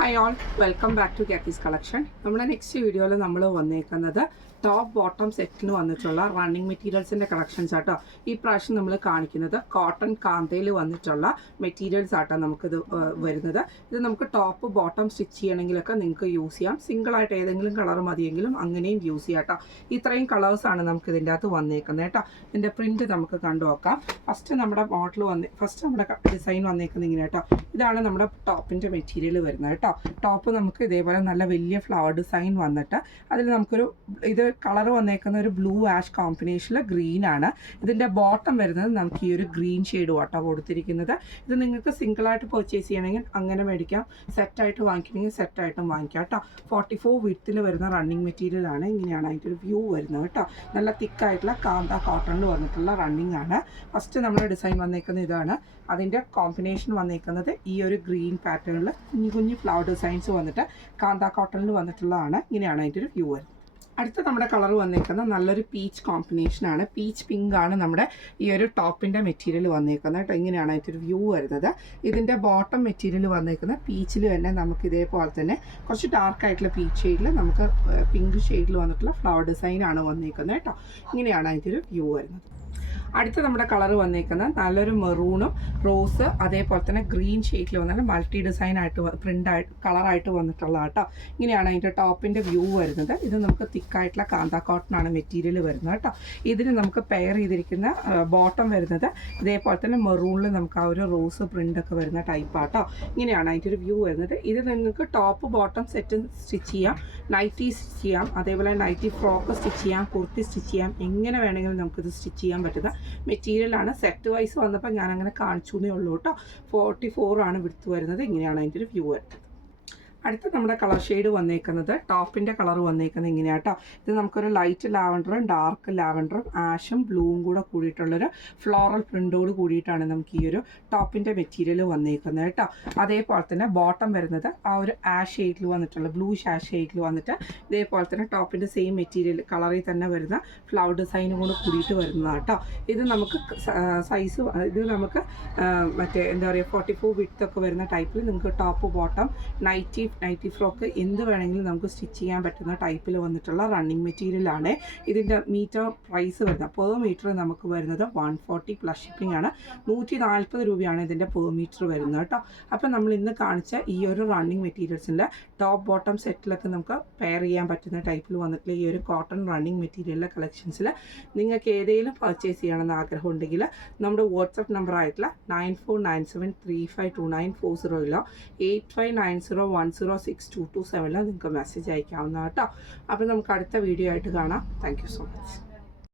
Hi all, welcome back to Kathy's collection. നമ്മുടെ next വീഡിയോയിൽ നമ്മൾ വന്നേക്കുന്നത് ടോപ്പ് ബോട്ടം സെറ്റിന് വന്നിട്ടുള്ള റണ്ണിങ് മെറ്റീരിയൽസിൻ്റെ കളക്ഷൻസ് ആട്ടോ. ഈ പ്രാവശ്യം നമ്മൾ കാണിക്കുന്നത് കോട്ടൺ കാന്തയിൽ വന്നിട്ടുള്ള മെറ്റീരിയൽസ് ആട്ടോ നമുക്കിത് വരുന്നത്. ഇത് നമുക്ക് ടോപ്പ് ബോട്ടം സ്റ്റിച്ച് ചെയ്യണമെങ്കിലൊക്കെ നിങ്ങൾക്ക് യൂസ് ചെയ്യാം. സിംഗിളായിട്ട് ഏതെങ്കിലും കളർ മതിയെങ്കിലും അങ്ങനെയും യൂസ് ചെയ്യാം കേട്ടോ. ഇത്രയും കളേഴ്സാണ് നമുക്ക് ഇതിൻ്റെ അകത്ത് വന്നേക്കുന്നത് കേട്ടോ. ഇതിൻ്റെ പ്രിൻറ്റ് നമുക്ക് കണ്ടു നോക്കാം. ഫസ്റ്റ് നമ്മുടെ ഡിസൈൻ വന്നേക്കുന്നത് ഇങ്ങനെ കേട്ടോ. ഇതാണ് നമ്മുടെ ടോപ്പിൻ്റെ മെറ്റീരിയൽ വരുന്നത് കേട്ടോ. ടോപ്പ് നമുക്ക് ഇതേപോലെ നല്ല വലിയ ഫ്ലവർ ഡിസൈൻ വന്നിട്ട് അതിൽ നമുക്കൊരു ഇത് കളർ വന്നേക്കുന്ന ഒരു ബ്ലൂ ആഷ് കോമ്പിനേഷനിൽ ഗ്രീൻ ആണ്. ഇതിൻ്റെ ബോട്ടം വരുന്നത് നമുക്ക് ഈ ഒരു ഗ്രീൻ ഷെയ്ഡ് വാട്ടോ കൊടുത്തിരിക്കുന്നത്. ഇത് നിങ്ങൾക്ക് സിംഗിളായിട്ട് പർച്ചേസ് ചെയ്യണമെങ്കിൽ അങ്ങനെ മേടിക്കാം, സെറ്റായിട്ട് വാങ്ങിക്കണമെങ്കിൽ സെറ്റായിട്ടും വാങ്ങിക്കാം കേട്ടോ. 44 വിഡ്ത്തിൽ വരുന്ന റണ്ണിങ് മെറ്റീരിയൽ ആണ്. ഇങ്ങനെയാണ് അതിൻ്റെ ഒരു വ്യൂ വരുന്നത് കേട്ടോ. നല്ല തിക്കായിട്ടുള്ള കാന്ത കോട്ടണിൽ വന്നിട്ടുള്ള റണ്ണിങ് ആണ്. ഫസ്റ്റ് നമ്മുടെ ഡിസൈൻ വന്നേക്കുന്നത് ഇതാണ്. അതിൻ്റെ കോമ്പിനേഷൻ വന്നേക്കുന്നത് ഈ ഒരു ഗ്രീൻ പാറ്റേണിൽ കുഞ്ഞു കുഞ്ഞു ഫ്ലവർ ഡിസൈൻസ് വന്നിട്ട് കാന്ത കോട്ടണിൽ വന്നിട്ടുള്ളതാണ്. ഇങ്ങനെയാണ് അതിൻ്റെ ഒരു വ്യൂ വരുന്നത്. അടുത്ത നമ്മുടെ കളർ വന്നേക്കുന്നത് നല്ലൊരു പീച്ച് കോമ്പിനേഷനാണ്. പീച്ച് പിങ്ക് ആണ് നമ്മുടെ ഈ ഒരു ടോപ്പിൻ്റെ മെറ്റീരിയൽ വന്നേക്കുന്നത് കേട്ടോ. ഇങ്ങനെയാണ് അതിൻ്റെ ഒരു വ്യൂ വരുന്നത്. ഇതിൻ്റെ ബോട്ടം മെറ്റീരിയൽ വന്നേക്കുന്നത് പീച്ചിൽ തന്നെ നമുക്ക് ഇതേപോലെ തന്നെ കുറച്ച് ഡാർക്കായിട്ടുള്ള പീച്ച് ഷെയ്ഡിൽ നമുക്ക് പിങ്ക് ഷെയ്ഡിൽ വന്നിട്ടുള്ള ഫ്ലവർ ഡിസൈനാണ് വന്നേക്കുന്നത് കേട്ടോ. ഇങ്ങനെയാണ് അതിൻ്റെ ഒരു വ്യൂ വരുന്നത്. അടുത്ത നമ്മുടെ കളർ വന്നേക്കുന്നത് നല്ലൊരു മെറൂണും റോസ് അതേപോലെ തന്നെ ഗ്രീൻ ഷെയ്ഡിൽ വന്നിട്ട് മൾട്ടി ഡിസൈനായിട്ട് പ്രിൻ്റായിട്ട് കളറായിട്ട് വന്നിട്ടുള്ള കേട്ടോ. ഇങ്ങനെയാണ് അതിൻ്റെ ടോപ്പിൻ്റെ വ്യൂ വരുന്നത്. ഇത് നമുക്ക് തിക്കായിട്ടുള്ള കാന്ത കോട്ടനാണ് മെറ്റീരിയൽ വരുന്നത് കേട്ടോ. ഇതിന് നമുക്ക് പെയർ ചെയ്തിരിക്കുന്ന ബോട്ടം വരുന്നത് ഇതേപോലെ തന്നെ മെറൂണിൽ നമുക്ക് ആ ഒരു റോസ് പ്രിൻ്റൊക്കെ വരുന്ന ടൈപ്പാട്ടോ. ഇങ്ങനെയാണ് അതിൻ്റെ ഒരു വ്യൂ വരുന്നത്. ഇത് നിങ്ങൾക്ക് ടോപ്പ് ബോട്ടം സെറ്റ് സ്റ്റിച്ച് ചെയ്യാം, നൈറ്റി സ്റ്റിച്ച് ചെയ്യാം, അതേപോലെ നൈറ്റി ഫ്രോക്ക് സ്റ്റിച്ച് ചെയ്യാം, കുർത്തി സ്റ്റിച്ച് ചെയ്യാം, എങ്ങനെ വേണമെങ്കിലും നമുക്കിത് സ്റ്റിച്ച് ചെയ്യാൻ പറ്റുന്ന മെറ്റീരിയലാണ്. സെറ്റ് വൈസ് വന്നപ്പോൾ ഞാൻ അങ്ങനെ കാണിച്ചു എന്നേ ഉള്ളൂ കേട്ടോ. 44 ആണ് വിഡ്ത്ത് വരുന്നത്. ഇങ്ങനെയാണ് അതിൻ്റെ ഒരു വ്യൂ വരുന്നത്. അടുത്ത നമ്മുടെ കളർ ഷെയ്ഡ് വന്നേക്കുന്നത് ടോപ്പിൻ്റെ കളർ വന്നേക്കുന്നത് ഇങ്ങനെയാണ് കേട്ടോ. ഇത് നമുക്കൊരു ലൈറ്റ് ലാവൻഡറും ഡാർക്ക് ലാവൻഡറും ആഷും ബ്ലൂവും കൂടെ കൂടിയിട്ടുള്ളൊരു ഫ്ലോറൽ പ്രിൻ്റോട് കൂടിയിട്ടാണ് നമുക്ക് ഈ ഒരു ടോപ്പിൻ്റെ മെറ്റീരിയൽ വന്നേക്കുന്നത് കേട്ടോ. അതേപോലെ തന്നെ ബോട്ടം വരുന്നത് ആ ഒരു ആഷ് ഷെയ്ഡിൽ വന്നിട്ടുള്ള ബ്ലൂ ആഷ് ഷെയ്ഡിൽ വന്നിട്ട് ഇതേപോലെ തന്നെ ടോപ്പിൻ്റെ സെയിം മെറ്റീരിയൽ കളറിൽ തന്നെ വരുന്ന ഫ്ലവർ ഡിസൈനും കൂടെ കൂടിയിട്ട് വരുന്നതാണ് കേട്ടോ. ഇത് നമുക്ക് സൈസ് ഇത് നമുക്ക് മറ്റേ എന്താ പറയുക 44 വിഡ്ത്തൊക്കെ വരുന്ന ടൈപ്പിൽ നിങ്ങൾക്ക് ടോപ്പ് ബോട്ടം നൈറ്റി ഫ്രോക്ക് എന്ത് വേണമെങ്കിലും നമുക്ക് സ്റ്റിച്ച് ചെയ്യാൻ പറ്റുന്ന ടൈപ്പിൽ വന്നിട്ടുള്ള റണ്ണിങ് മെറ്റീരിയലാണ്. ഇതിൻ്റെ മീറ്റർ പ്രൈസ് വരുന്നത് പെർ മീറ്റർ നമുക്ക് വരുന്നത് 140 പ്ലസ് ഷിപ്പിംഗ് ആണ്. 140 രൂപയാണ് ഇതിൻ്റെ പെർ മീറ്റർ വരുന്നത് കേട്ടോ. അപ്പോൾ നമ്മൾ ഇന്ന് കാണിച്ച ഈ ഒരു റണ്ണിങ് മെറ്റീരിയൽസിൻ്റെ ടോപ്പ് ബോട്ടം സെറ്റിലൊക്കെ നമുക്ക് പെയർ ചെയ്യാൻ പറ്റുന്ന ടൈപ്പിൽ വന്നിട്ടുള്ള ഈ ഒരു കോട്ടൺ റണ്ണിങ് മെറ്റീരിയലിലെ കളക്ഷൻസിൽ നിങ്ങൾക്ക് ഏതെങ്കിലും പർച്ചേസ് ചെയ്യണമെന്ന് ആഗ്രഹം ഉണ്ടെങ്കിൽ നമ്മുടെ വാട്സപ്പ് നമ്പർ ആയിട്ടുള്ള 9497352940 8590106227 നിങ്ങൾക്ക് മെസ്സേജ് അയക്കാവുന്ന കേട്ടോ. അപ്പോൾ നമുക്ക് അടുത്ത വീഡിയോ ആയിട്ട് കാണാം. Thank you so much.